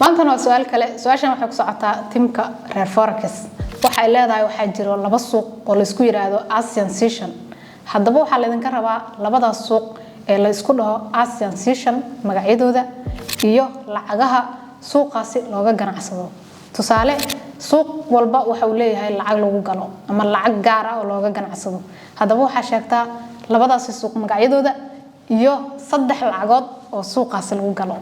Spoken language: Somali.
maantana waa su'aal kale su'aashan waxay ku socotaa timka reer forex waxay leedahay waxa jiro laba suuq oo la isku yiraahdo Asian Session haddaba waxa la idinka rabaa labadaas suuq ee la isku dhaho Asian Session magacyadooda iyo lacagaha suuqaasi looga ganacsado tusaale suuq walba waxa uu leeyahay lacag lagu galo ama lacag gaar ah oo looga ganacsado haddaba waxa sheegtaa labadaas suuq magacyadooda iyo saddex lacagood oo suuqaasi lagu galo